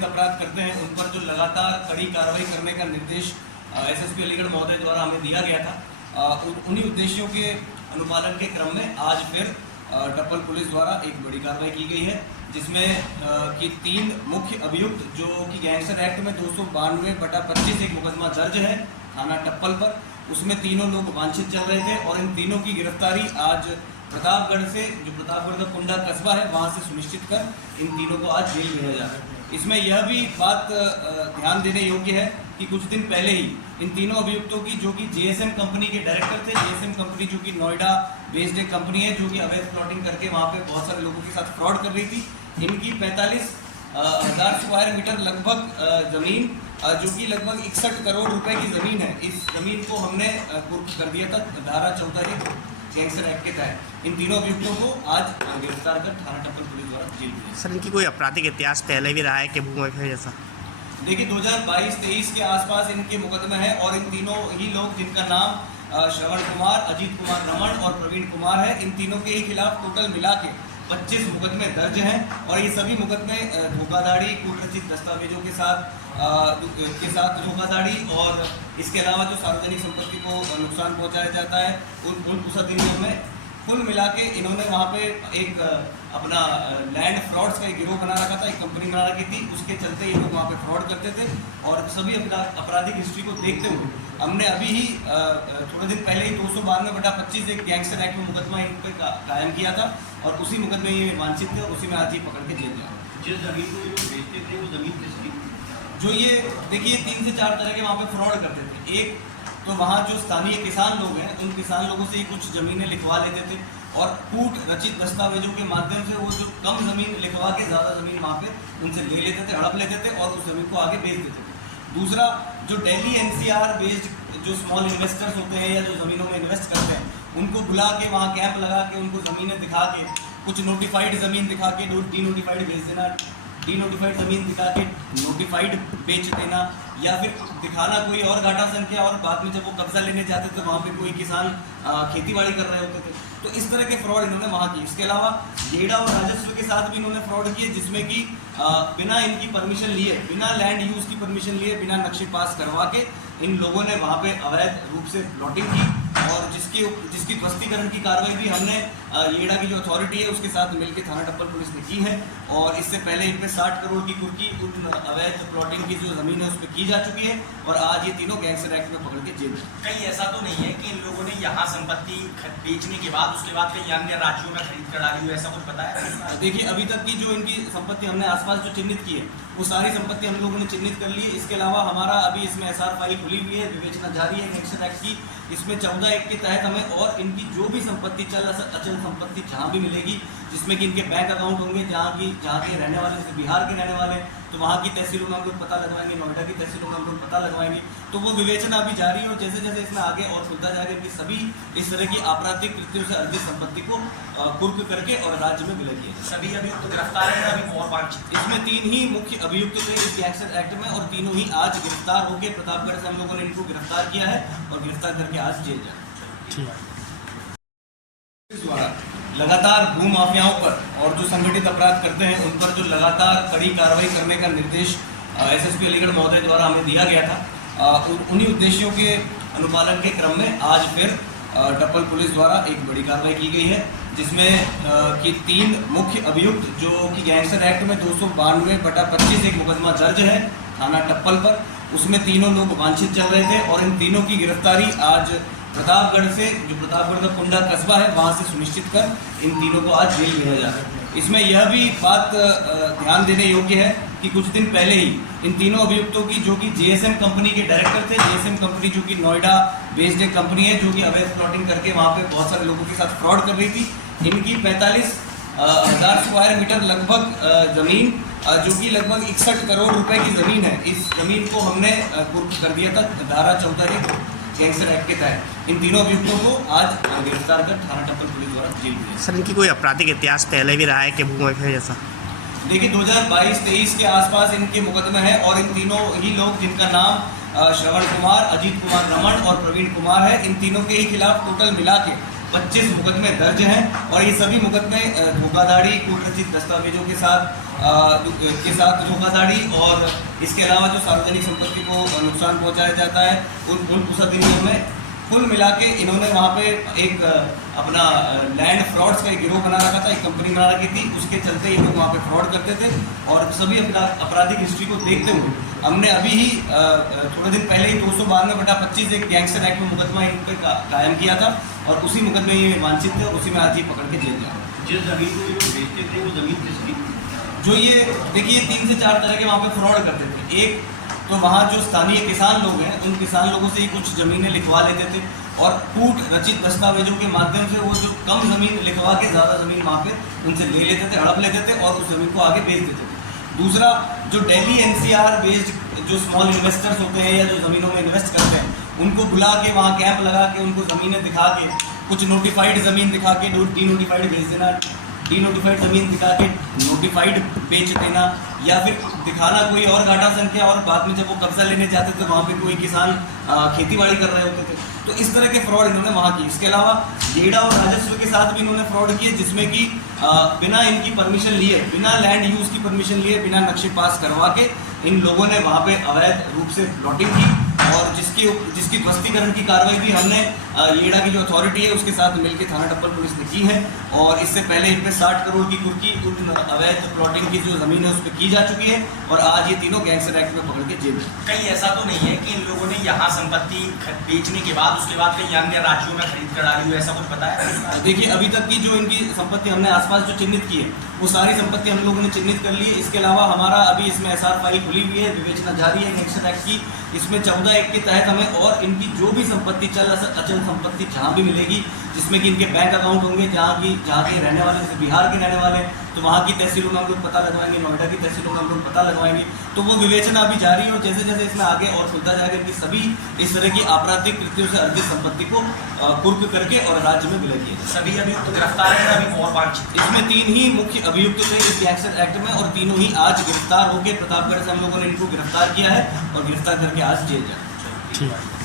संगठित अपराध करते हैं उन पर जो लगातार कड़ी कार्रवाई करने का निर्देश एसएसपी अलीगढ़ महोदय द्वारा हमें दिया गया था, उन्हीं उद्देश्यों के अनुपालन के क्रम में आज फिर टप्पल पुलिस द्वारा एक बड़ी कार्रवाई की गई है, जिसमें कि 3 मुख्य अभियुक्त जो कि गैंगस्टर एक्ट में 292/25 एक मुकदमा दर्ज है थाना टप्पल पर, उसमें तीनों लोग वांछित चल रहे थे और इन तीनों की गिरफ्तारी आज प्रतापगढ़ से, जो प्रतापगढ़ का कुंडा कस्बा है, वहाँ से सुनिश्चित कर इन तीनों को आज जेल भेजा जा रहा है। इसमें यह भी बात ध्यान देने योग्य है कि कुछ दिन पहले ही इन तीनों अभियुक्तों की, जो कि जेएसएम कंपनी के डायरेक्टर थे, जेएसएम कंपनी जो कि नोएडा बेस्ड एक कंपनी है, जो कि अवैध प्लॉटिंग करके वहाँ पे बहुत सारे लोगों के साथ फ्रॉड कर रही थी, इनकी 45,000 स्क्वायर मीटर लगभग ज़मीन, जो कि लगभग 61 करोड़ रुपए की ज़मीन है, इस ज़मीन को हमने कुर्क कर दिया था धारा 14 गैंगस्टर एक्ट के तहत। इन तीनों अभियुक्तों को आज गिरफ्तार कर थाना टप्पल पुलिस द्वारा जेल भेजा। सर, इनकी कोई आपराधिक इतिहास पहले भी रहा है कि भूमि जैसा? देखिए 2022-23 के आसपास इनके मुकदमे हैं और इन तीनों ही लोग, जिनका नाम श्रवण कुमार, अजीत कुमार रमन और प्रवीण कुमार है, इन तीनों के ही खिलाफ टोटल मिला के 25 मुकदमे दर्ज हैं और ये सभी मुकदमे धोखाधड़ी, कूटरचित दस्तावेजों के साथ धोखाधड़ी और इसके अलावा जो सार्वजनिक संपत्ति को नुकसान पहुंचाया जाता है उन अधिनियम में कुल मिला के इन्होंने वहाँ पे एक अपना लैंड फ्रॉड्स का एक गिरोह बना रखा था, एक कंपनी बना रखी थी, उसके चलते ये लोग वहाँ पे फ्रॉड करते थे और सभी आपराधिक हिस्ट्री को देखते हुए हमने अभी ही थोड़े दिन पहले ही 292/25 एक गैंगस्टर एक्ट में मुकदमा इन पर कायम किया था और उसी मुकदमे ये वांछित थे और उसी में आज ये पकड़ के जेल गया। जिस जमीन को जो बेचते थे वो जमीन किसकी? जो ये देखिए 3 से 4 तरह के वहाँ पे फ्रॉड करते थे। एक तो वहाँ जो स्थानीय किसान लोग हैं उन किसान लोगों से ही कुछ ज़मीनें लिखवा लेते थे और कूट रचित दस्तावेजों के माध्यम से वो जो कम ज़मीन लिखवा के ज़्यादा ज़मीन वहाँ पे उनसे ले लेते थे, हड़प लेते थे और उस ज़मीन को आगे बेच देते थे। दूसरा, जो दिल्ली एनसीआर बेस्ड जो स्मॉल इन्वेस्टर्स होते हैं या जो ज़मीनों में इन्वेस्ट करते हैं, उनको बुला के वहाँ कैंप लगा के उनको ज़मीनें दिखा के, कुछ नोटिफाइड ज़मीन दिखा के डीनोटिफाइड भेज देना, डीनोटिफाइड ज़मीन दिखा के नोटिफाइड बेच देना, या फिर दिखाना कोई और घाटा संख्या और बाद में जब वो कब्जा लेने जाते थे वहाँ पे कोई किसान खेतीबाड़ी कर रहे होते थे। तो इस तरह के फ्रॉड इन्होंने वहाँ की। इसके अलावा गेड़ा और राजस्व के साथ भी इन्होंने फ्रॉड किए, जिसमें कि बिना इनकी परमिशन लिए, बिना लैंड यूज़ की परमिशन लिए, बिना नक्शे पास करवा के इन लोगों ने वहाँ पे अवैध रूप से प्लॉटिंग की और जिसकी ध्वस्तीकरण की कार्रवाई भी हमने येड़ा की जो अथॉरिटी है उसके साथ मिलकर थाना टप्पल पुलिस ने की है और इससे पहले इन पे 60 करोड़ की कुर्की उन अवैध प्लॉटिंग की जो ज़मीन है उस पर की जा चुकी है और आज ये तीनों गैंगस्टर एक्ट में पकड़ के जेल। कहीं ऐसा तो नहीं है कि इन लोगों ने यहाँ संपत्ति बेचने के बाद उसके बाद कहीं अन्य राज्यों में खरीद कर डाली हो, ऐसा कुछ पता है? देखिए अभी तक की जो इनकी संपत्ति हमने आसपास जो चिन्हित की है वो सारी संपत्ति हम लोगों ने चिन्हित कर ली है। इसके अलावा हमारा अभी इसमें एसआर फाइल खुली हुई है, विवेचना जारी है गैंगस्टर एक्ट की। इसमें 14 एक्ट के तहत हमें और इनकी जो भी संपत्ति अचल संपत्ति जहाँ भी मिलेगी, जिसमें कि इनके बैंक अकाउंट होंगे, जहाँ के रहने वाले, जैसे बिहार के रहने वाले तो वहाँ की तहसीलों में हम लोग पता लगवाएंगे, नोएडा की तहसीलों में हम लोग पता लगवाएंगे। तो वो विवेचना अभी जारी है और जैसे जैसे इसमें आगे और खुलता जाएगा कि सभी इस तरह की आपराधिक कृत्यों से अर्जित संपत्ति को कुर्क करके और राज्य में विलय किया। सभी अभियुक्त तो गिरफ्तार हैं, अभी और वांछित। इसमें 3 ही मुख्य अभियुक्त थे इस गैंगस्टर एक्ट में और तीनों ही आज गिरफ्तार होकर प्रतापगढ़ से हम लोगों ने इनको गिरफ्तार किया है और गिरफ्तार करके आज जेल जाए। लगातार भू माफियाओं पर और जो संगठित अपराध करते हैं उन पर जो लगातार कड़ी कार्रवाई करने का निर्देश एसएसपी अलीगढ़ महोदय द्वारा हमें दिया गया था, उन्हीं उद्देश्यों के अनुपालन के क्रम में आज फिर टप्पल पुलिस द्वारा एक बड़ी कार्रवाई की गई है, जिसमें कि 3 मुख्य अभियुक्त जो कि गैंगस्टर एक्ट में 292/25 एक मुकदमा दर्ज है थाना टप्पल पर, उसमें तीनों लोग वांछित चल रहे थे और इन तीनों की गिरफ्तारी आज प्रतापगढ़ से, जो प्रतापगढ़ का कुंडा कस्बा है, वहाँ से सुनिश्चित कर इन तीनों को आज जेल भेजा जा रहा है। इसमें यह भी बात ध्यान देने योग्य है कि कुछ दिन पहले ही इन तीनों अभियुक्तों की, जो कि जेएसएम कंपनी के डायरेक्टर थे, जेएसएम कंपनी जो कि नोएडा बेस्ड एक कंपनी है, जो कि अवैध प्लॉटिंग करके वहाँ पे बहुत सारे लोगों के साथ फ्रॉड कर रही थी, इनकी 45,000 स्क्वायर मीटर लगभग ज़मीन, जो कि लगभग 61 करोड़ रुपए की ज़मीन है, इस ज़मीन को हमने कुर्क कर दिया था धारा 14 गैंगस्टर एक्ट के तहत। इन तीनों अभियुक्तों को आज गिरफ्तार कर थाना टप्पल पुलिस द्वारा जेल भेजा। सर, इनकी कोई आपराधिक इतिहास पहले भी रहा है कि भूमि जैसा? देखिए 2022-23 के आसपास इनके मुकदमे हैं और इन तीनों ही लोग, जिनका नाम श्रवण कुमार, अजीत कुमार रमन और प्रवीण कुमार है, इन तीनों के ही खिलाफ टोटल मिला के 25 मुकदमे दर्ज हैं और ये सभी मुकदमे धोखाधड़ी, कूट रचित दस्तावेजों के साथ धोखाधड़ी और इसके अलावा जो सार्वजनिक संपत्ति को नुकसान पहुंचाया जाता है उन अधिनियम में कुल मिला के इन्होंने वहाँ पे एक अपना लैंड फ्रॉड्स का एक गिरोह बना रखा था, एक कंपनी बना रखी थी। उसके चलते ये लोग वहाँ पे फ्रॉड करते थे और सभी आपराधिक हिस्ट्री को देखते हुए हमने अभी ही थोड़े दिन पहले ही 292/25 एक गैंगस्टर एक्ट में मुकदमा इन पे कायम किया था और उसी मुकदमे ये वांछित थे और उसी में आज ये पकड़ के जेल गया। जिस जमीन को ये लोग बेचते थे वो जमीन किसकी? जो ये देखिए 3 से 4 तरह के वहाँ पे फ्रॉड करते थे। एक तो वहाँ जो स्थानीय किसान लोग हैं उन किसान लोगों से ही कुछ ज़मीनें लिखवा लेते थे और कूट रचित दस्तावेजों के माध्यम से वो जो कम ज़मीन लिखवा के ज़्यादा ज़मीन वहाँ पे उनसे ले लेते थे, हड़प लेते थे और उस ज़मीन को आगे बेच देते थे। दूसरा, जो दिल्ली NCR बेस्ड जो स्मॉल इन्वेस्टर्स होते हैं या जो ज़मीनों में इन्वेस्ट करते हैं उनको बुला के वहाँ कैंप लगा के उनको ज़मीनें दिखा के कुछ नोटिफाइड ज़मीन दिखा के डीनोटिफाइड भेज देना, डीनोटिफाइड ज़मीन दिखा के नोटिफाइड बेच देना या फिर दिखाना कोई और घाटा संख्या और बाद में जब वो कब्जा लेने जाते थे वहाँ पे कोई किसान खेतीबाड़ी कर रहे होते थे। तो इस तरह के फ्रॉड इन्होंने वहाँ की। इसके अलावा गेड़ा और राजस्व के साथ भी इन्होंने फ्रॉड किए जिसमें कि बिना इनकी परमिशन लिए, बिना लैंड यूज़ की परमिशन लिए, बिना नक्शे पास करवा के इन लोगों ने वहाँ पे अवैध रूप से प्लॉटिंग की और जिसकी बस्तीकरण की कार्रवाई भी हमने येड़ा की जो अथॉरिटी है उसके साथ मिलकर थाना टप्पल पुलिस ने की है और इससे पहले इन पे 60 करोड़ की कुर्की उन अवैध प्लॉटिंग की जो ज़मीन है उस पर की जा चुकी है और आज ये तीनों गैंगस्टर एक्ट में पकड़ के जेल में। कहीं ऐसा तो नहीं है कि इन लोगों ने यहाँ संपत्ति बेचने के बाद उसके बाद कहीं अन्य राज्यों में खरीद कर डाली हो, ऐसा कुछ बताया? देखिए अभी तक की जो इनकी संपत्ति हमने आसपास जो चिन्हित की है वो सारी संपत्ति हम लोगों ने चिन्हित कर ली है। इसके अलावा हमारा अभी इसमें SR फाइल खुली हुई है, विवेचना जारी है गैंगस्टर एक्ट की। इसमें 14 एक्ट के तहत हमें और इनकी जो भी संपत्ति अचल संपत्ति जहाँ भी मिलेगी जिसमें कि इनके बैंक अकाउंट होंगे जहाँ के रहने वाले, जैसे बिहार के रहने वाले तो वहाँ की तहसीलों में हम लोग पता लगवाएंगे, नोएडा की तहसीलों में हम लोग पता लगवाएंगे। तो वो विवेचना अभी जारी है और जैसे जैसे इसमें आगे और खुलता जाएगा कि सभी इस तरह की आपराधिक कृत्यों से अर्जित संपत्ति को कुर्क करके और राज्य में विलय किया। सभी अभियुक्त गिरफ्तार हैं, अभी और वांछित? इसमें 3 ही मुख्य अभियुक्त थे इस गैंगस्टर एक्ट में और तीनों ही आज गिरफ्तार होकर प्रतापगढ़ से हम लोगों ने इनको गिरफ्तार किया है और गिरफ्तार करके आज जेल जाए। ठीक।